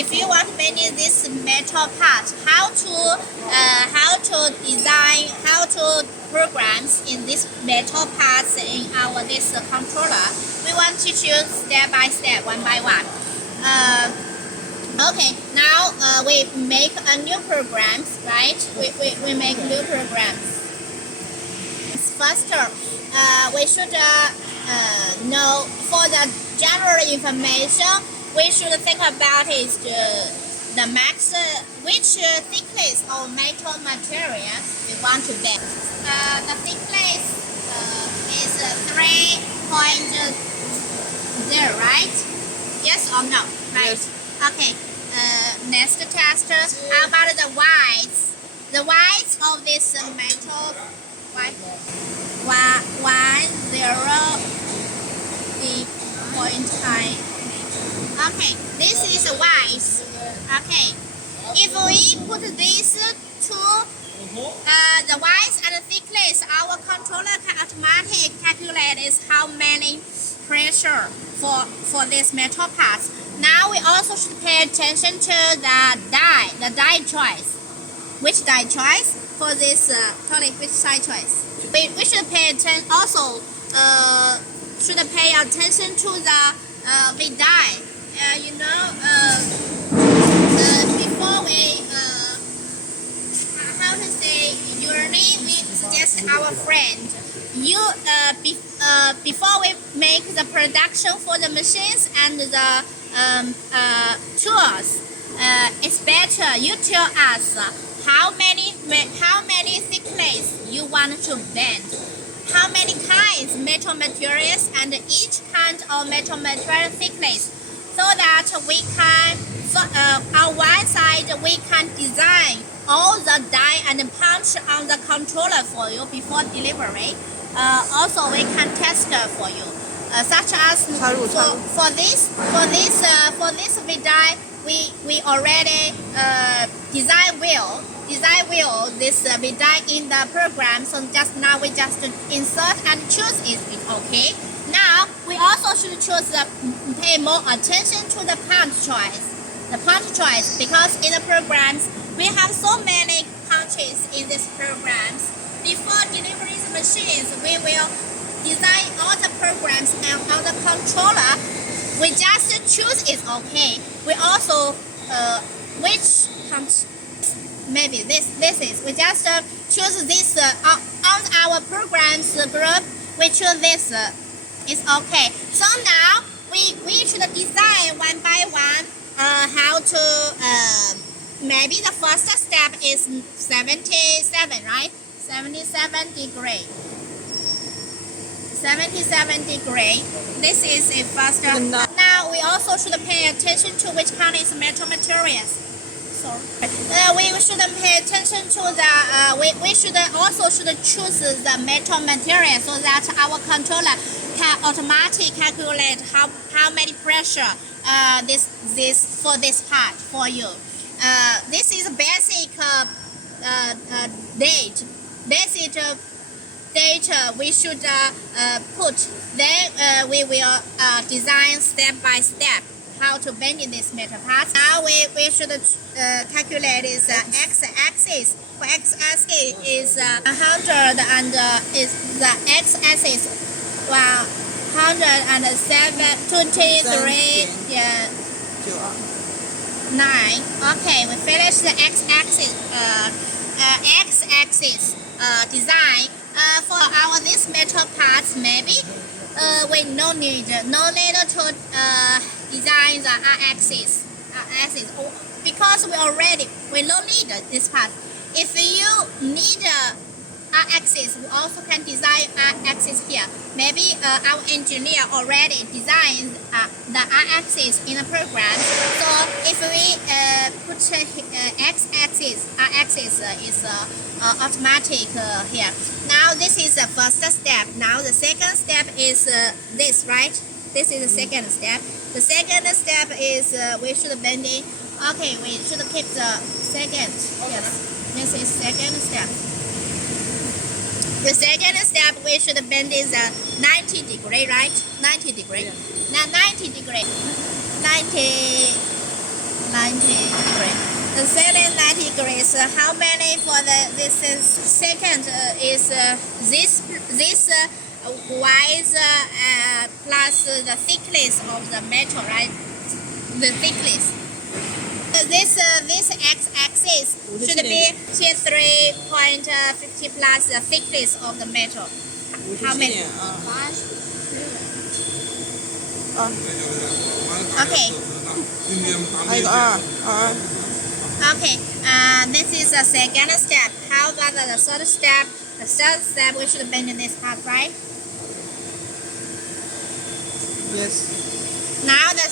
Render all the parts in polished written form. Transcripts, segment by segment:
if you want to manage this metal part, how to design, how to programs in this metal parts in our this controller, we want to choose step by step, one by one. Okay, now we make a new programs, right? We make new programs. Faster, we should know for the general information. We should think about is the max which thickness of metal material we want to bend. The thickness is 3.0, right? Yes or no? Right. Yes. Okay. Next test. How about the width? The width of this metal. Why? 1.0. Okay, this is width. Okay, if we put these two, the width and the thickness, our controller can automatically calculate is how many pressure for this metal parts. Now we also should pay attention to the die choice. Which die choice for this Tony? Which side choice? We should pay attention. Also, should pay attention to the die. Before we how to say usually we suggest our friend before we make the production for the machines and the tools, it's better you tell us how many thickness you want to bend, how many kinds metal materials and each kind of metal material thickness, so that we can on one side we can design all the die and punch on the controller for you before delivery. Also we can test for you, such as for this die we already design wheel this die in the program. So just now we just insert and choose it. Okay. Now we also should pay more attention to the punch choice. The punch choice, because in the programs we have so many punches in these programs. Before delivering the machines, we will design all the programs and on the controller. We just choose it. Okay. We also which punch. Maybe this is we just choose this on our programs group. We choose this. It's okay. So now we should design one by one how to maybe the first step is 77, right? 77 degree. 77 degree. This is a first. Now we also should pay attention to which kind is metal materials. We should pay attention to the we should choose the metal material so that our controller can automatically calculate how many pressure this for this part for you. This is basic data we should put. Then we will design step by step how to bend in this metal parts. Now we should calculate is x-axis. For x-axis is 100 and is the x-axis 123. Yeah. 9. Okay, we finish the x-axis. X-axis design for our this metal parts. Maybe we no need to design the r-axis because we don't need this part. If you need r-axis, we also can design r-axis here. Maybe our engineer already designed the r-axis in a program. So if we put x-axis, r-axis is automatic here. Now this is the first step. Now the second step is this, right? This is the second step. The second step is we should bend it. Okay, we should keep the second. Yes, this is second step. The second step we should bend is 90 degree, right? 90 degree. Yeah. Now 90 degree. 90 90 degrees. The second 90 degrees. How many for this is second is this wise plus the thickness of the metal, right? The thickness. This x-axis should be 3.50 plus the thickness of the metal. How many? Okay. Okay. This is the second step. How about the third step? The third step we should bend this part, right? Yes. Now the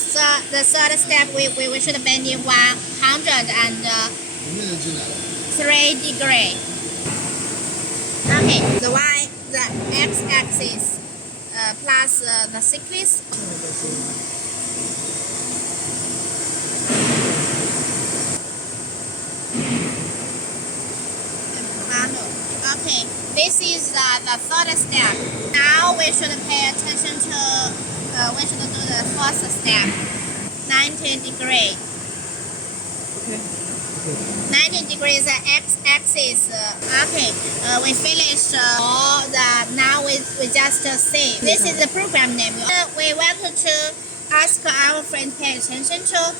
third step we should bend it 103 degrees. Okay, the x-axis plus the thickness. Okay, this is the third step. Now we should pay attention to. We should do the first step. 90 degrees. Okay. 90 degrees x-axis. Okay, we finished all the. Now we just see. This is the program name. We wanted to ask our friend pay attention to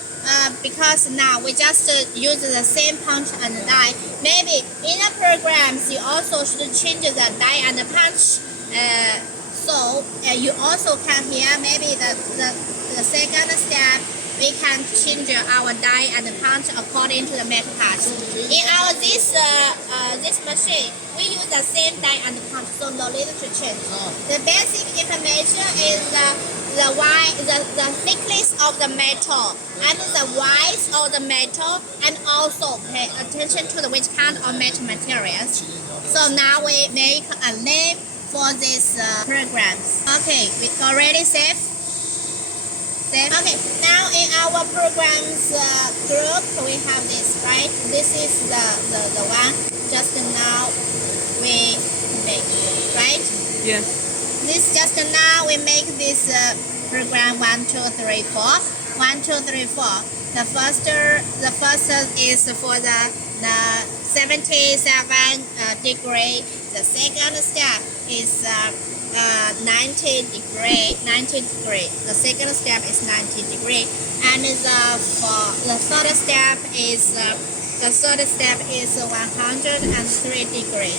because now we just use the same punch and die. Maybe in the programs you also should change the die and the punch. So you also can hear maybe the second step we can change our die and punch according to the metal parts. In our this machine we use the same die and punch, so no need to change. The basic information is the thickness of the metal and the width of the metal, and also pay attention to the which kind of metal materials. So now we make a name for these programs. Okay, we already saved. Okay, now in our programs group we have this, right? This is the one just now we make, right? Yes. This just now we make this program 1, 2, 3, 4. 1, 2, 3, 4. The first is for the 77 degree. The second step is 90 degree. The second step is 90 degree, and the third step is 103 degree,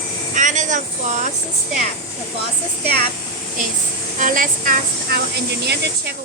and the fourth step is let's ask our engineer to check